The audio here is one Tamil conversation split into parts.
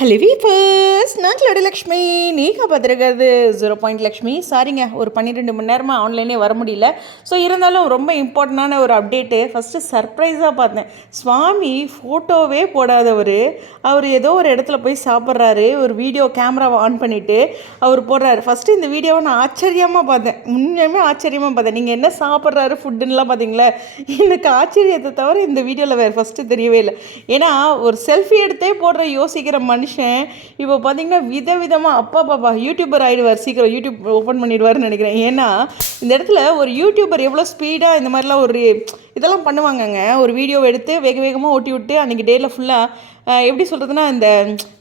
ஹலோ வீப்பர்ஸ், நான் கிளோடி லக்ஷ்மி. நீங்கள் பார்த்துருக்கிறது 0 லக்ஷ்மி. சாரிங்க, ஒரு 12 மணி நேரமாக ஆன்லைனே வர முடியல. ஸோ இருந்தாலும் ரொம்ப இம்பார்ட்டண்டான ஒரு அப்டேட்டு. ஃபஸ்ட்டு சர்ப்ரைஸாக பார்த்தேன். சுவாமி ஃபோட்டோவே போடாதவர், அவர் ஏதோ ஒரு இடத்துல போய் சாப்பிட்றாரு. ஒரு வீடியோ கேமராவை ஆன் பண்ணிவிட்டு அவர் போடுறாரு. ஃபஸ்ட்டு இந்த வீடியோவை நான் ஆச்சரியமாக பார்த்தேன், உண்மையுமே ஆச்சரியமாக பார்த்தேன். நீங்கள் என்ன சாப்பிட்றாரு ஃபுட்டுன்னெலாம் பார்த்தீங்களா? எனக்கு ஆச்சரியத்தை தவிர இந்த வீடியோவில் வேறு ஃபஸ்ட்டு தெரியவே இல்லை. ஏன்னா ஒரு செல்ஃபி எடுத்தே போடுற யோசிக்கிற மனுஷன் இப்போ பார்த்தீங்கன்னா விதவிதமாக அப்பா பாப்பா யூடியூபர் ஆகிடுவார். சீக்கிரம் யூடியூப் ஓப்பன் பண்ணிடுவார்னு நினைக்கிறேன். ஏன்னா இந்த இடத்துல ஒரு யூடியூபர் எவ்வளோ ஸ்பீடாக இந்த மாதிரிலாம் ஒரு இதெல்லாம் பண்ணுவாங்கங்க. ஒரு வீடியோவை எடுத்து வேக வேகமாக ஓட்டி விட்டு அன்றைக்கி டேயில் ஃபுல்லாக எப்படி சொல்கிறதுனா, இந்த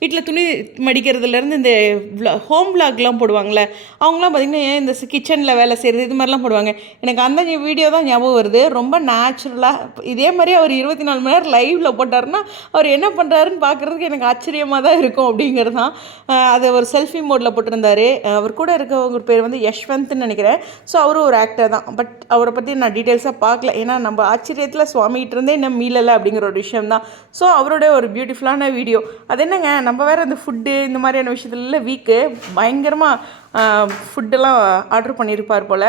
வீட்டில் துணி மடிக்கிறதுலேருந்து இந்த ஹோம் விளாக்லாம் போடுவாங்களே, அவங்களாம் பார்த்திங்கன்னா இந்த கிச்சனில் வேலை செய்கிறது இது மாதிரிலாம் போடுவாங்க. எனக்கு அந்த வீடியோ தான் ஞாபகம் வருது. ரொம்ப நேச்சுரலாக இதே மாதிரி அவர் 24 மணி நேரம் லைவில் போட்டாருன்னா அவர் என்ன பண்ணுறாருன்னு பார்க்குறதுக்கு எனக்கு ஆச்சரியமாக தான் இருக்கும் அப்படிங்கிறது தான். அதை ஒரு செல்ஃபி மோடில் போட்டிருந்தார். அவர் கூட இருக்கவங்க பேர் வந்து யஷ்வந்த்னு நினைக்கிறேன். ஸோ அவரும் ஒரு ஆக்டர் தான். பட் அவரை பற்றி நான் டீட்டெயில்ஸாக பார்க்கல. ஏன்னா நம்ம ஆச்சரியத்தில் சுவாமிகிட்ட இருந்தே இன்னும் மீளலை அப்படிங்கிற ஒரு விஷயம் தான். ஸோ அவரோட ஒரு பியூட்டிஃபுல்லான வீடியோ. அது என்னங்க, நம்ம வேறு இந்த ஃபுட்டு இந்த மாதிரியான விஷயத்துல வீக்கு பயங்கரமாக ஃபுட்டெல்லாம் ஆர்டர் பண்ணியிருப்பார் போல்.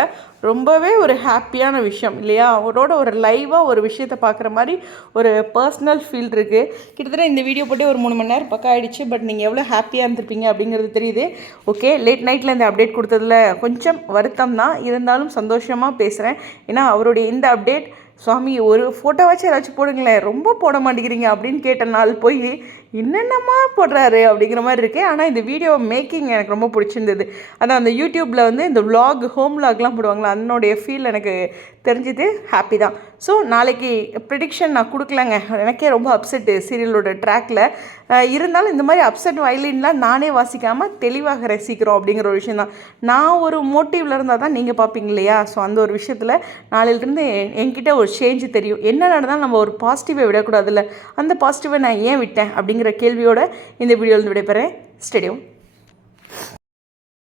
ரொம்பவே ஒரு ஹாப்பியான விஷயம் இல்லையா? அவரோட ஒரு லைவாக ஒரு விஷயத்தை பார்க்குற மாதிரி ஒரு பர்சனல் ஃபீல் இருக்குது. கிட்டத்தட்ட இந்த வீடியோ போட்டு ஒரு 3 மணி நேரம் பக்கம் ஆகிடுச்சு. பட் நீங்கள் எவ்வளோ ஹாப்பியாக இருந்திருப்பீங்க அப்படிங்கிறது தெரியுது. ஓகே, லேட் நைட்டில் இந்த அப்டேட் கொடுத்ததில் கொஞ்சம் வருத்தம் தான், இருந்தாலும் சந்தோஷமாக பேசுகிறேன். ஏன்னா அவருடைய இந்த அப்டேட், சுவாமி ஒரு ஃபோட்டோவாச்சும் ஏதாச்சும் போடுங்களேன், ரொம்ப போட மாட்டேங்கிறீங்க அப்படின்னு கேட்ட நாள் போய் என்னென்னமா போடுறாரு அப்படிங்கிற மாதிரி இருக்குது. ஆனால் இந்த வீடியோ மேக்கிங் எனக்கு ரொம்ப பிடிச்சிருந்தது. அதான் அந்த யூடியூப்பில் வந்து இந்த விலாக் ஹோம் விலாக்லாம் போடுவாங்களா, அதனுடைய ஃபீல் எனக்கு தெரிஞ்சுது. ஹாப்பி தான். ஸோ நாளைக்கு ப்ரிடிக்ஷன் நான் கொடுக்கலங்க. எனக்கே ரொம்ப அப்செட்டு சீரியலோட ட்ராக்கில். இருந்தாலும் இந்த மாதிரி அப்செட் வயலின்லாம் நானே வாசிக்காமல் தெளிவாக ரசிக்கிறோம் அப்படிங்கிற ஒரு விஷயம் தான். நான் ஒரு மோட்டிவில் இருந்தால் தான் நீங்கள் பார்ப்பீங்க இல்லையா? ஸோ அந்த ஒரு விஷயத்தில் நாளையிலிருந்து என்கிட்ட ஒரு சேஞ்சு தெரியும். என்ன நடந்தாலும் நம்ம ஒரு பாசிட்டிவை விடக்கூடாதுல்ல, அந்த பாசிட்டிவை நான் ஏன் விட்டேன் அப்படிங்கிற கேள்வியோட இந்த வீடியோவில் விடைபெறேன். ஸ்டேடியம்.